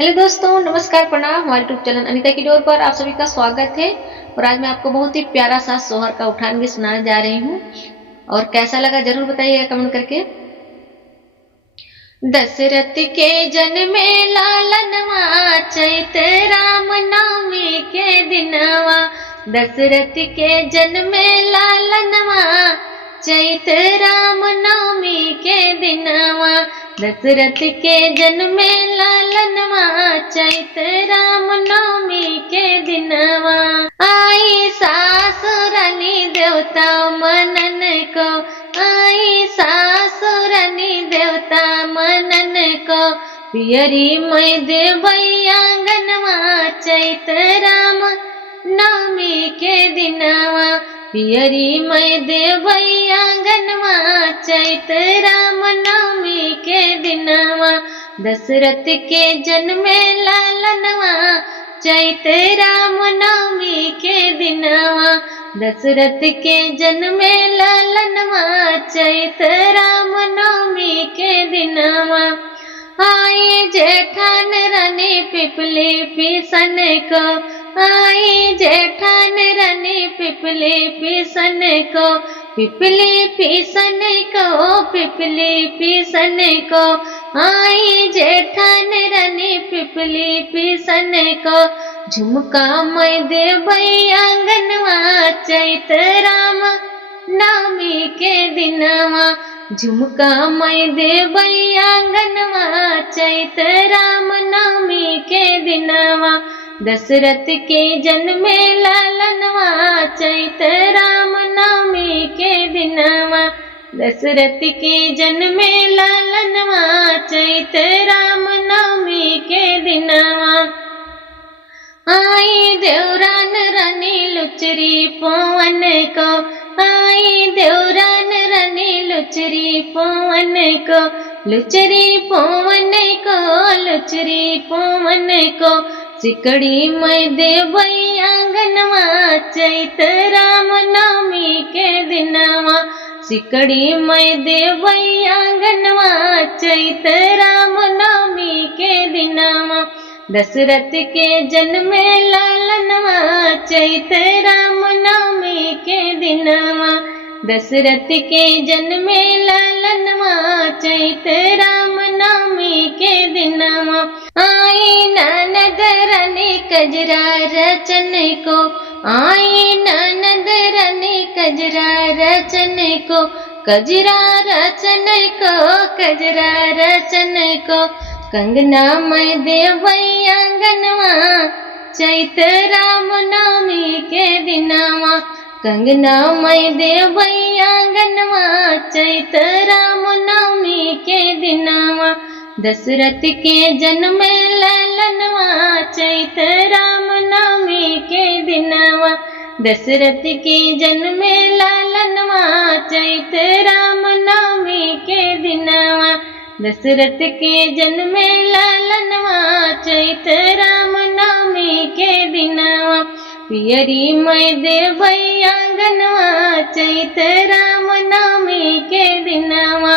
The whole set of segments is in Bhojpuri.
हेलो दोस्तों, नमस्कार, प्रणाम। हमारे यूट्यूब चैनल अनीता की डोर पर आप सभी का स्वागत है। और आज मैं आपको बहुत ही प्यारा सा सोहर का उठान भी सुनाने जा रही हूँ। और कैसा लगा जरूर बताइएगा कमेंट करके। दशरथ के जन्मे लालनवा, चैत राम नवमी के दिनवा। दशरथ के जन्मे लालनवा, चैत राम नवमी के दिनवा। दशरथ के जन्मे लालनवा, चैत राम नवमी के दिनवा। आई सासुरानी देवता मनन को, आई सासुरानी देवता मनन को। पियरी मई देवई आंगनवा, चैत राम नवमी के दिनवा। पियरी मई देवई आंगनवा, चैत राम नवमी के दिनवा। दशरथ के जन्मे लालनवा, चैत राम नवमी के दिनवा। दशरथ के जन्मे लालनवा, चैत राम नवमी के दिनवा। आई जेठान रानी पिपली पीसन को, आई जेठान रानी पिपली पीसन को। पिपली पीसन को, पिपली पीसन को। आई जेठान रानी पिपली पीसन को। झुमका मैं देवई आंगनवा, चैत राम नवमी के दिनवा। झुमका मैं देवई आंगनवा, चैत राम नवमी के दिनवा। दशरथ के जन्मे लालनवा, चैत राम नवमी के दिनवा। दशरथ के जन्मे लालनवा, चैत राम नवमी के दिनवा। आई देवरान रानी लुचरी पवन को, आई देवरान रानी लुचरी पवन को। लुचरी पवन को, लुचरी पवन को। सिकड़ी मैं देवई आंगनवा, चैत राम नवमी के दिनवा। सिकड़ी मैं देवई आंगनवा, चैत राम नवमी के दिनवा। दशरथ के जन्मे लालनवा, चैत राम नवमी के दिनवा। दशरथ के जन्मे लालनवा, चैत राम नवमी के दिनवा। आई ननद रानी कजरा रचन को, आई ननद रानी कजरा रचन को। कजरा रचन को, कजरा रचन को। कंगना मैं देवई आंगनवा, चैत राम नवमी के दिनवा। कंगना मैं देवई आंगनवा, चैत राम नवमी के दिनवा। दशरथ के जन्मे लालनवा, चैत राम नवमी के दिनवा। दशरथ के जन्मे लालनवा, चैत राम नवमी के दिनवा। दशरथ के जन्मे लालनवा, चैत राम नवमी के दिनवा। पियरी मैं देवई आंगनवा, चैत राम नवमी के दिनवा।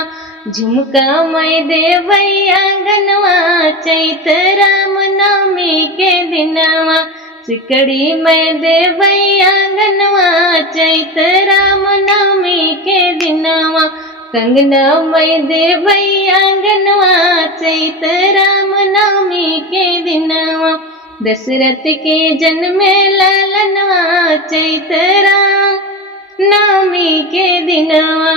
झुमका मैं देवई आंगनवा, चैत राम नवमी के दिनवा। सिकड़ी मैं देवई आंगनवा, चैत राम नवमी के दिनवा। कंगना मैं देवई आंगनवा, चैत राम नवमी के दिनवा। दशरथ के जन्मे लालनवा, चैत राम नवमी के दिनवा।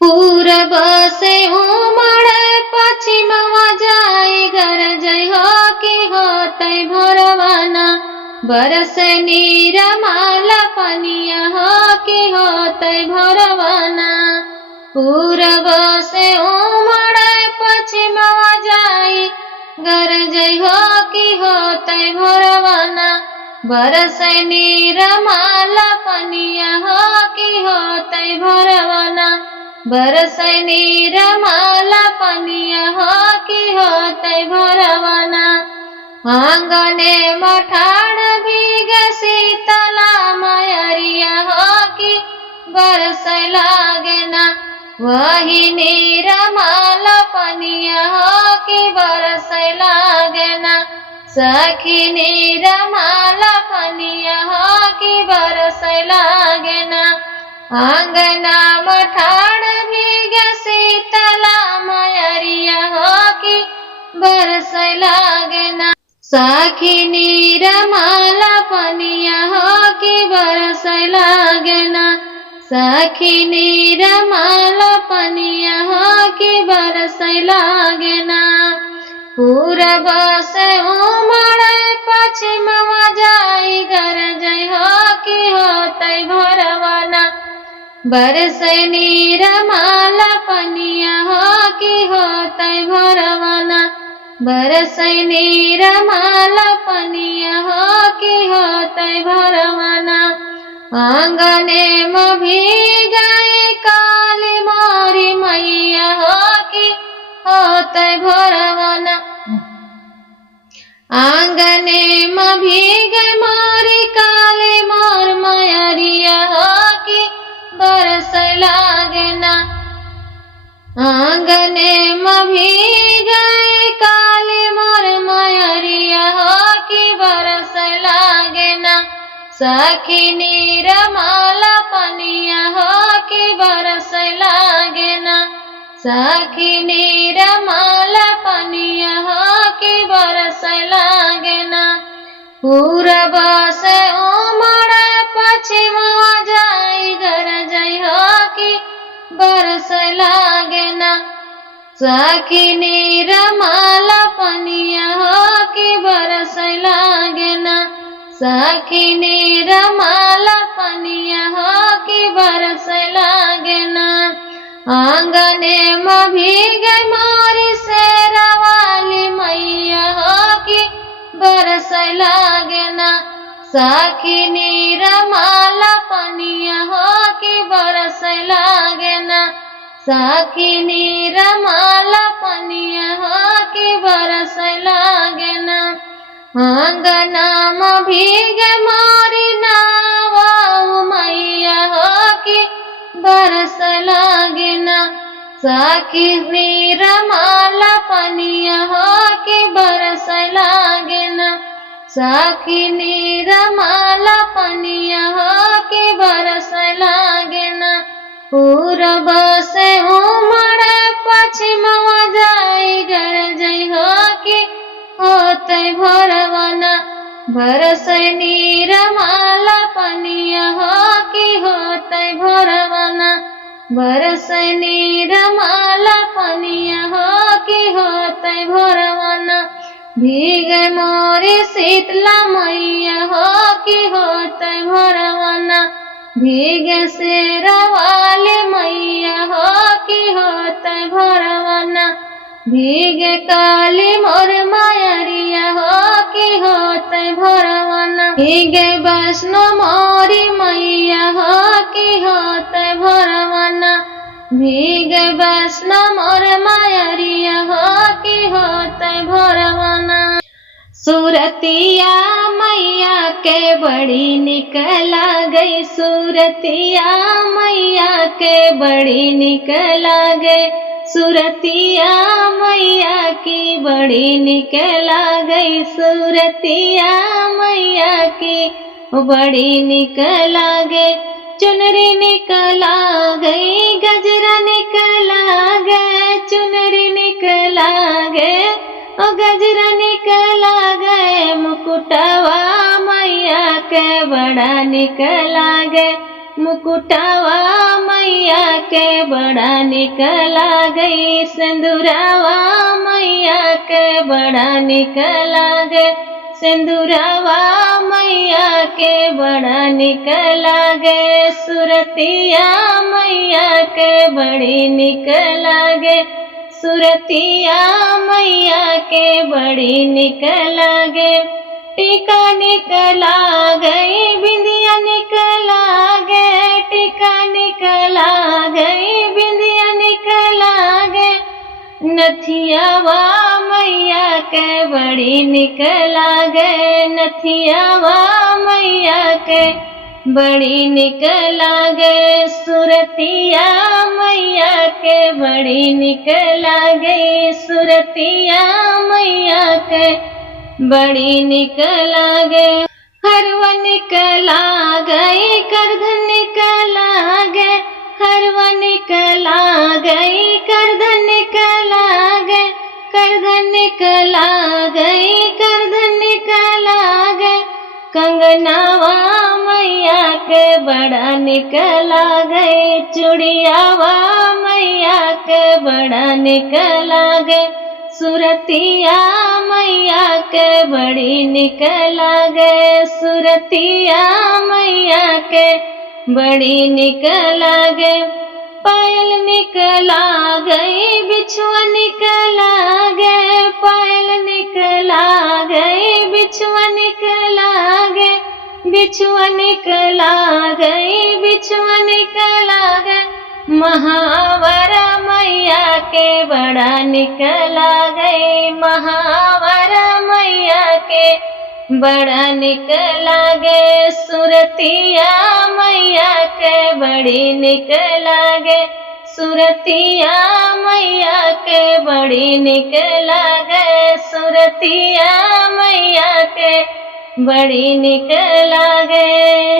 पूरब से उमड़ पश्चिमवा जाए, गरजै हो कि होतै भोरवाना। बरस नीरमाल पनिया हो कि होतै भोरवाना। पूरब से उमड़ पश्चिमवा जाए, गरजै हो कि होतै भोरवाना। बरस नीरमाल पनिया हो कि होतै भोरवाना। बरस नीरमाल पनिया हो कि होतै भोरवाना। आंगने मठाड़ भीग शीतला मयरिया हो कि बरस लागे ना। वही नीरमाल पनिया हो कि बरस लागे लागना सखी निरमाला पनिया की बरस लागना आंगना मठाड़ भीग शीतला मयरिया की बरस लागना सखी निरमाला पनिया की बरस लागना सखी निरमाला पनिया की बरस लागना पूरब से उमड़े पश्चिमवा जाई गरजै की होतै भोरवना बरसै निरमाला पनिया की होतै भोरवना बरसै निरमाला पनिया की होतै भोरवना आंगने में भीगाई काली मोरी मैया की होतै भोरवना आंगने में भीगे मोरी काली मोर मयरिया की बरस लागना आंगने में भीगे काली मोर मयरिया की बरस लागना सखी निरमाला पनिया की बरस लागना सखी निरमाला पनिया की बरस लागना पूरब से उमड़े पश्चिमवा जाई गरजै की बरस लागना सखी निरमाला पनिया की बरस लागना सखी निरमाला पनिया की बरस लागना आंगने में भीगे मोरी शेरवाली मैया की बरस लागना सखी निरमाला पनिया की बरस लागना सखी निरमाला पनिया की बरस लागना आंगना में भीगे मोरी नावा मैया की बरस लागना सखी निरमाला पनिया की बरस लागना सखी निरमाला पनिया की बरस लागना पूरब से उमड़े पश्चिमवा जाई गरजै की होतै भोरवना बरसै निरमाला पनिया की होतै भोरवना बरसै निरमाला पनिया की होतै भोरवना भीगे मोरी शीतला मैया की होतै भोरवना भीगे शेरवाली मैया की होतै भोरवना भीगे काली मोर मयरिया की होतै भोरवना भीगे वैष्णो मोरी मैया की होतै भोरवना भीगे वैष्णो मोर मयरिया की होतै भोरवना सूरतिया मैया के बड़ी निकला गई सूरतिया मैया के बड़ी निकला गई सूरतिया मैया की बड़ी निकला गई सूरतिया मैया की बड़ी निकला गई चुनरी निकला गई गजरा निकला गए चुनरी निकला गए ओ गजरा निकला गए मुकुटवा मैया के बड़ा निकला गए मुकुटवा मैया के बड़ा निकला गई सिंदूरवा मैया के बड़ा निकला गए सिंदूरवा मैया के बड़ा निकला गए सुरतिया मैया के बड़ी निकला गए सुरतिया मैया के बड़ी निकला गए टीका निकला गई बिंदिया निकला गए टीका निकला गई बिंदिया निकला गए नथियावा मैया के बड़ी निकला गए नथियावा मैया के बड़ी निकला गए सुरतिया मैया के बड़ी निकला गई सुरतिया मैया के बड़ी निक लागे। हरवा निक लागे, करधन निक लागे, हरवा निक लागे, करधन निक लागे, करधन निक लागे, करधन निक लागे। कंगनावा मैया के बड़ा निक लागे, चूड़ियावा मैया के बड़ा निक लागे। सुरतिया मैया के बड़ी निक लागे, सुरतिया मैया के बड़ी निक लागे। पायल निक लागे, बिछुआ निक लागे, पायल निक लागे, बिछुआ निक लागे, बिछुआ निक लागे, बिछुआ निक लागे। महावर मैया के बड़ा निक लागे, महावर मैया के बड़ा निक लागे। सुरतिया मैया के बड़ी निक लागे, सुरतिया मैया के बड़ी निक लागे, सुरतिया मैया के बड़ी निक लागे।